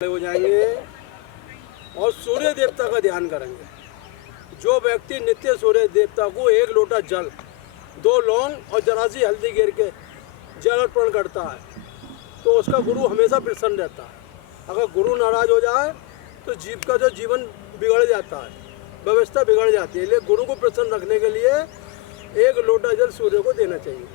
हो जाएंगे और सूर्य देवता का ध्यान करेंगे। जो व्यक्ति नित्य सूर्य देवता को 1 लोटा जल, 2 लौंग और जरा सी हल्दी गिर के जल अर्पण करता है तो उसका गुरु हमेशा प्रसन्न रहता है। अगर गुरु नाराज हो जाए तो जीव का जो जीवन बिगड़ जाता है, व्यवस्था बिगड़ जाती है। इसलिए गुरु को प्रसन्न रखने के लिए 1 लोटा जल सूर्य को देना चाहिए।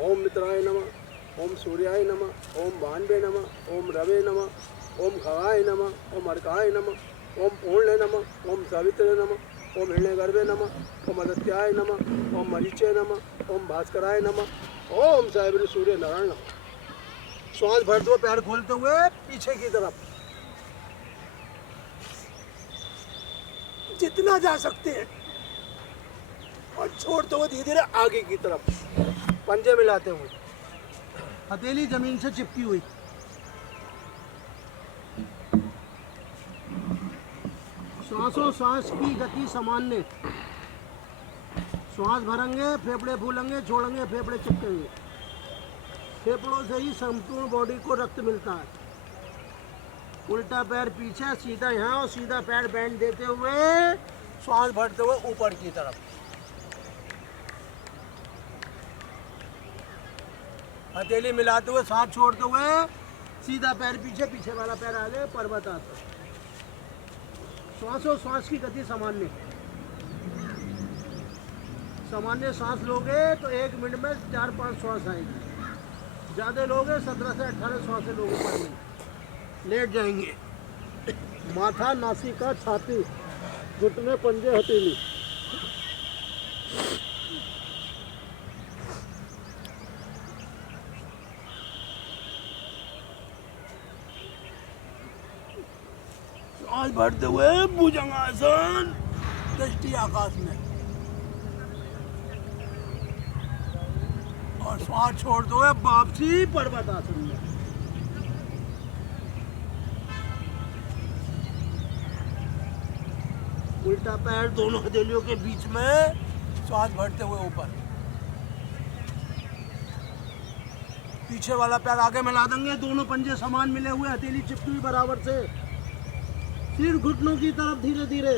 ओम मित्राय नमः, ओम सूर्याय नमः, ओम भान्वे नमः, ओम रवे नमः, ओम खगाय नमः, ओम अर्काय नमः, ओम पूर्णे नमः, ओम सावित्रे नमः, ओम हिरण्यगर्भे नमः, ओम आदित्याय नमः, ओम मरीचे नमः, ओम भास्कराय नमः, ओम साइब्र सूर्य नारायण नमः। श्वास भरते हुए पैर खोलते हुए पीछे की तरफ जितना जा सकते हैं और छोड़ते हुए धीरे धीरे आगे की तरफ पंजे मिलाते हुए, हथेली जमीन से चिपकी हुई। श्वासों श्वास की गति सामान्य। श्वास भरेंगे, फेफड़े फूलेंगे, छोड़ेंगे, फेफड़े चिपकेंगे। फेफड़ों से ही संपूर्ण बॉडी को रक्त मिलता है। उल्टा पैर पीछे, सीधा यहाँ और सीधा पैर बैंड देते हुए श्वास भरते हुए ऊपर की तरफ। हथेली मिलाते हुए, सांस छोड़ते हुए, सीधा पैर पीछे, पीछे वाला पैर आगे, पर्वतासन। श्वासों श्वास की गति सामान्य। सामान्य सांस लोगे तो 1 मिनट में 4-5 श्वास आएगी। ज़्यादा लोगे 17 से 18 श्वासें लोगे पर मिनट। लेट जाएंगे। माथा, नासिका, छाती, घुटने, पंजे, हथेली। सांस भरते हुए भुजंगासन, दृष्टि आकाश में, और श्वास छोड़ते हुए वापसी पर्वतासन में। उल्टा पैर दोनों हथेलियों के बीच में, श्वास भरते हुए ऊपर। पीछे वाला पैर आगे मिला देंगे, दोनों पंजे समान मिले हुए, हथेली चिपकी हुई बराबर से। फिर घुटनों की तरफ धीरे धीरे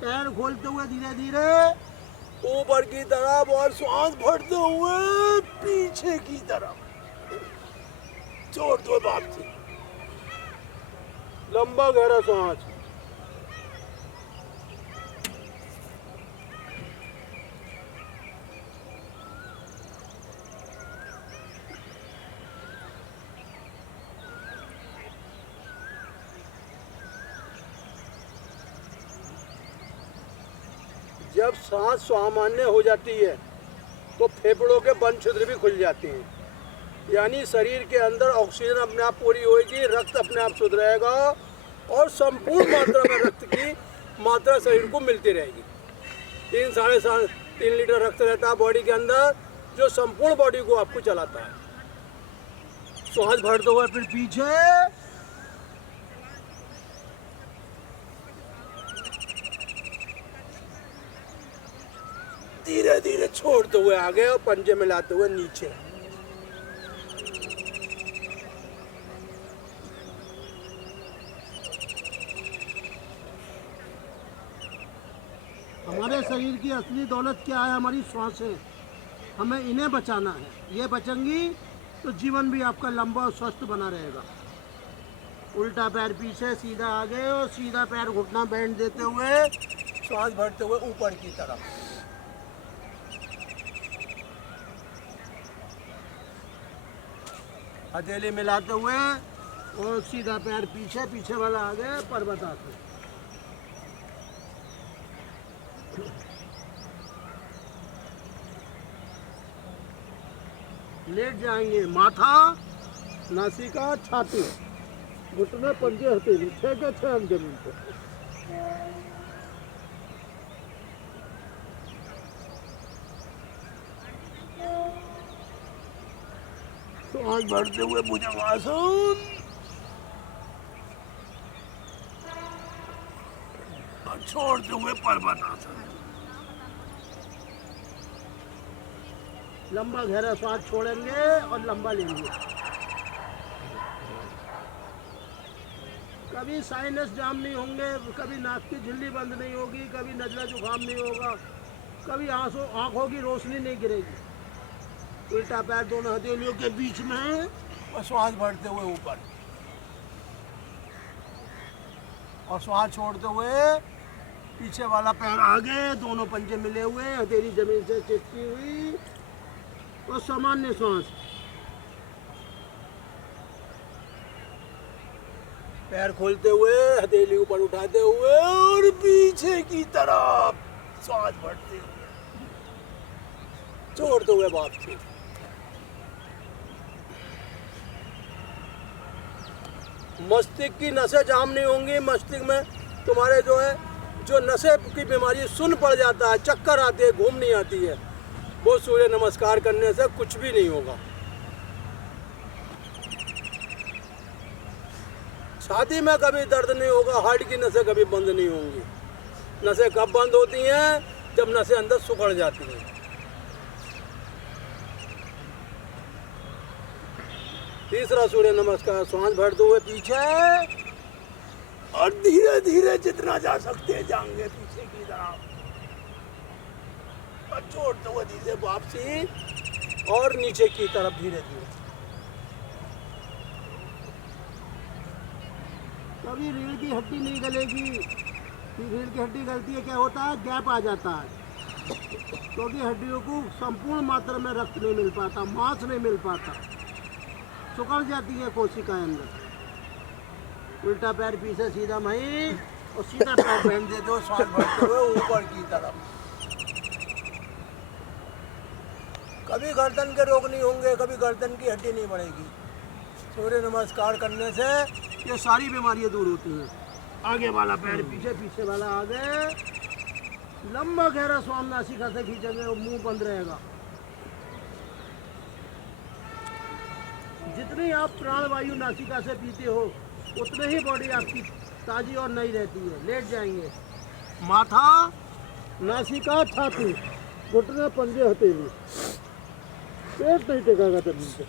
पैर खोलते हुए धीरे धीरे ऊपर की तरफ, और श्वास भरते हुए पीछे की तरफ, छोड़ते हुए वापसी। लंबा गहरा सांस। जब सांस सामान्य हो जाती है तो फेफड़ों के बंद छिद्र भी खुल जाते हैं, यानी शरीर के अंदर ऑक्सीजन अपने आप पूरी होगी, रक्त अपने आप शुद्ध रहेगा और संपूर्ण मात्रा में रक्त की मात्रा शरीर को मिलती रहेगी। 3-3.5 लीटर रक्त रहता है बॉडी के अंदर, जो संपूर्ण बॉडी को आपको चलाता है। श्वास भरते हुए फिर पीछे, धीरे धीरे छोड़ते हुए आगे और पंजे मिलाते हुए नीचे। हमारे शरीर की असली दौलत क्या है? हमारी श्वासें। हमें इन्हें बचाना है। ये बचेंगी तो जीवन भी आपका लंबा और स्वस्थ बना रहेगा। उल्टा पैर पीछे, सीधा आगे, और सीधा पैर घुटना बैंड देते हुए श्वास भरते हुए ऊपर की तरफ। हथेली मिलाते हुए और सीधा पैर पीछे, पीछे वाला आगे, पर्वतासन। लेट जाएंगे। माथा, नासिका, छाती, घुटने, पंजे, हथेली, 6 के 6 हम जमीन पे। श्वास भरते हुए भुजंगासन और छोड़ते हुए पर्वतासन। लंबा गहरा श्वास छोड़ेंगे और लंबा लेंगे। कभी साइनस जाम नहीं होंगे, कभी नाक की झिल्ली बंद नहीं होगी, कभी नजला जुकाम नहीं होगा, कभी आंखों की रोशनी नहीं गिरेगी। उल्टा पैर दोनों हथेलियों के बीच में और श्वास भरते हुए ऊपर और श्वास छोड़ते हुए पीछे वाला पैर आगे, दोनों पंजे मिले हुए, हथेली जमीन से चिपकी हुई और सामान्य श्वास। पैर खोलते हुए, हथेली ऊपर उठाते हुए और पीछे की तरफ श्वास भरते हुए, छोड़ते हुए वापसी। मस्तिष्क की नसें जाम नहीं होंगी। मस्तिष्क में तुम्हारे जो नसें की बीमारी सुन्न पड़ जाता है, चक्कर आते हैं, घूम नहीं आती है, वो सूर्य नमस्कार करने से कुछ भी नहीं होगा। छाती में कभी दर्द नहीं होगा, हार्ट की नसें कभी बंद नहीं होंगी। नसें कब बंद होती हैं? जब नसें अंदर सिकुड़ जाती हैं। तीसरा सूर्य नमस्कार, श्वास भरते हुए पीछे और धीरे धीरे जितना जा सकते हैं जाएंगे पीछे की तरफ और छोड़ते हुए धीरे वापसी और नीचे की तरफ धीरे धीरे। कभी रीढ़ की हड्डी नहीं गलेगी। रीढ़ की हड्डी गलती है, क्या होता है? गैप आ जाता है, क्योंकि हड्डियों को संपूर्ण मात्रा में रक्त नहीं मिल पाता, मांस नहीं मिल पाता, सिकुड़ जाती है कोशिकाएं अंदर। उल्टा पैर पीछे सीधा मही और सीधा पैर पहन देते हो, श्वास भरते हुए ऊपर की तरफ। कभी गर्दन के रोग नहीं होंगे, कभी गर्दन की हड्डी नहीं बढ़ेगी। सूर्य नमस्कार करने से ये सारी बीमारियां दूर होती हैं। आगे वाला पैर पीछे, पीछे वाला आगे। लंबा गहरा श्वास नासिका से खींचेंगे और मुंह बंद रहेगा। जितनी आप प्राणवायु नासिका से पीते हो उतने ही बॉडी आपकी ताजी और नई रहती है। लेट जाएंगे, माथा, नासिका, छाती, घुटने, पंजे, हथेली, पेट नहीं टेकेगा तभी से।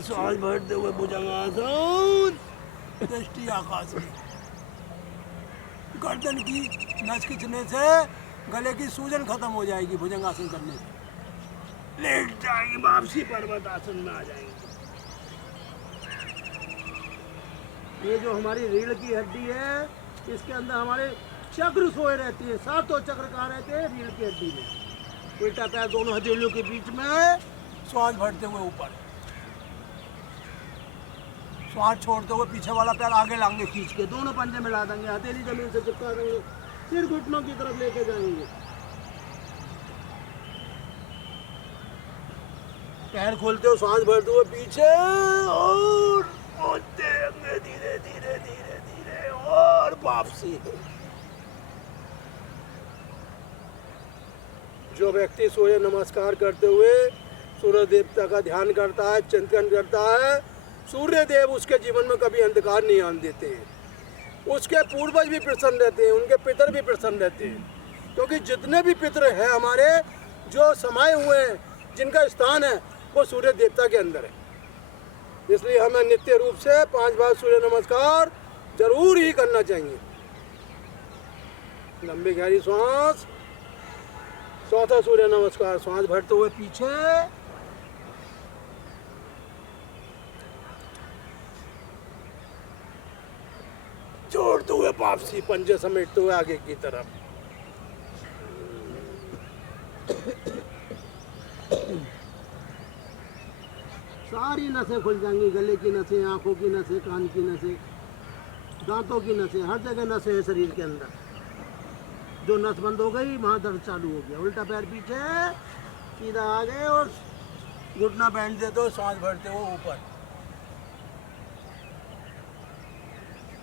श्वास भरते हुए भुजंगासन, दृष्टि आकाश में। गर्दन की नस खींचने से गले की सूजन खत्म हो जाएगी भुजंगासन करने से। लेट जाएंगे, वापसी पर्वत आसन में आ जाएंगे। ये जो हमारी रीढ़ की हड्डी है, इसके अंदर हमारे चक्र सोए रहते हैं। सातों चक्र कहाँ रहते हैं? रीढ़ की हड्डी में। उल्टा पैर दोनों हथेलियों के बीच में, श्वास भरते हुए ऊपर, श्वास छोड़ते हुए पीछे वाला पैर आगे लाएंगे खींच के, दोनों पंजे मिला देंगे, हथेली जमीन से चिपका देंगे, सिर घुटनों की तरफ लेके जाएंगे। पैर खोलते हुए श्वास भरते हुए पीछे और पहुंचते रहेंगे धीरे धीरे धीरे धीरे और वापसी। जो व्यक्ति सूर्य नमस्कार करते हुए सूर्य देवता का ध्यान करता है, चिंतन करता है, सूर्य देव उसके जीवन में कभी अंधकार नहीं आने देते हैं। उसके पूर्वज भी प्रसन्न रहते हैं, उनके पितर भी प्रसन्न रहते हैं, क्योंकि जितने भी पितर हैं हमारे जो समाये हुए हैं, जिनका स्थान है वो सूर्य देवता के अंदर है। इसलिए हमें नित्य रूप से 5 बार सूर्य नमस्कार जरूर ही करना चाहिए। लंबी गहरी सांस। चौथा सूर्य नमस्कार, सांस भरते हुए पीछे, जोड़ते हुए वापसी, पंजे समेटते हुए आगे की तरफ। सारी नसें खुल जाएंगी, गले की नसें, आंखों की नसें, कान की नसें, दांतों की नसें, हर जगह नसें हैं शरीर के अंदर। जो नस बंद हो गई वहाँ दर्द चालू हो गया। उल्टा पैर पीछे, सीधा आगे और घुटना बैंड देते हो, सांस भरते हो ऊपर,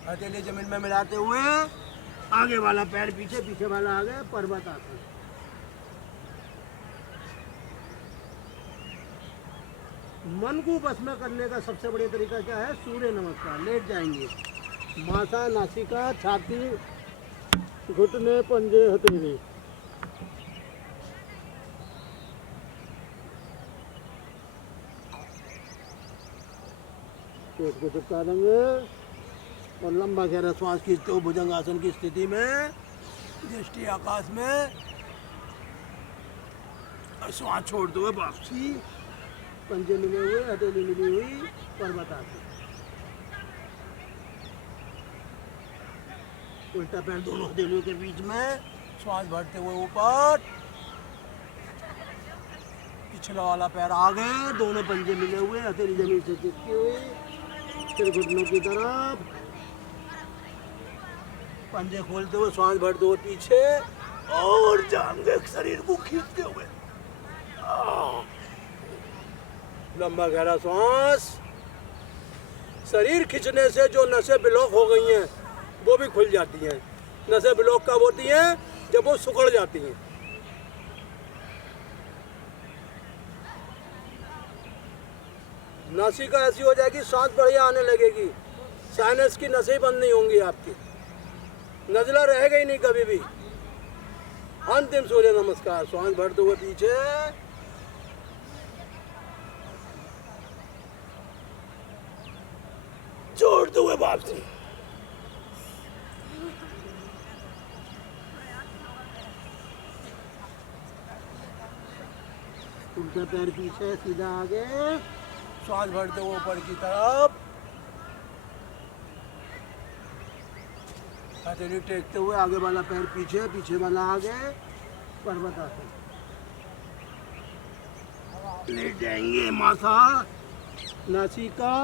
हथेली जमीन में मिलाते हुए आगे वाला पैर पीछे, पीछे वाला आगे, पर्वत आसन। मन को बस में करने का सबसे बढ़िया तरीका क्या है? सूर्य नमस्कार। लेट जाएंगे, माथा, नासिका, छाती, घुटने, पंजे, हथेली। पेट को चिपका देंगे और लंबा गहरा श्वास खींचते हुए भुजंगासन की स्थिति में दृष्टि आकाश में और श्वास छोड़ते हुए वापसी, पंजे मिले हुए, हथेली मिली हुई, पर्वतासन। उल्टा पैर दोनों हथेलियों के बीच में, श्वास भरते हुए ऊपर, पिछला वाला पैर आगे, दोनों पंजे मिले हुए, हथेली जमीन से चिपकी हुई, फिर घुटनों की तरफ, पंजे खोलते हुए श्वास भरते हुए पीछे और जांघें शरीर को खींचते हुए। लंबा गहरा श्वास। शरीर खींचने से जो नसें ब्लॉक हो गई हैं वो भी खुल जाती हैं। नसें ब्लॉक कब होती हैं? जब वो सिकुड़ जाती हैं। नासिका ऐसी हो जाएगी, सांस बढ़िया आने लगेगी, साइनस की नसें बंद नहीं होंगी, आपकी नजला रहेगा ही नहीं कभी भी। अंतिम सूर्य नमस्कार। श्वास भरते हुए पीछे, छोड़ते हुए वापसी। उल्टा पैर पीछे, सीधा आगे, श्वास भरते हुए ऊपर की तरफ, हथेली टेकते हुए आगे वाला पैर पीछे, पीछे वाला आगे, पर्वतासन। लेट जाएंगे, माथा, नासिका,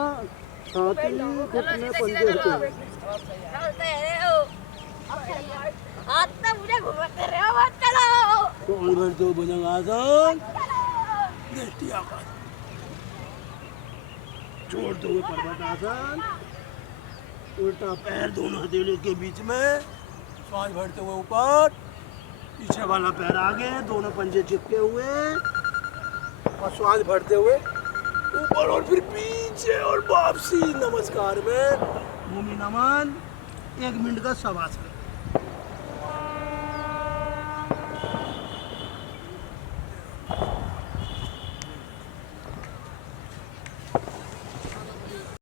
छाती, घुटने, पंजे, हथेली। श्वास भरते हुए भुजंगासन, दृष्टि आकाश, छोड़ते हुए पर्वतासन। उल्टा पैर दोनों हथेलियों के बीच में, श्वास भरते हुए ऊपर, पीछे वाला पैर आगे, दोनों पंजे चिपके हुए और श्वास भरते हुए ऊपर और फिर पीछे और वापसी। नमस्कार में भूमि नमन, 1 मिनट का शवासन।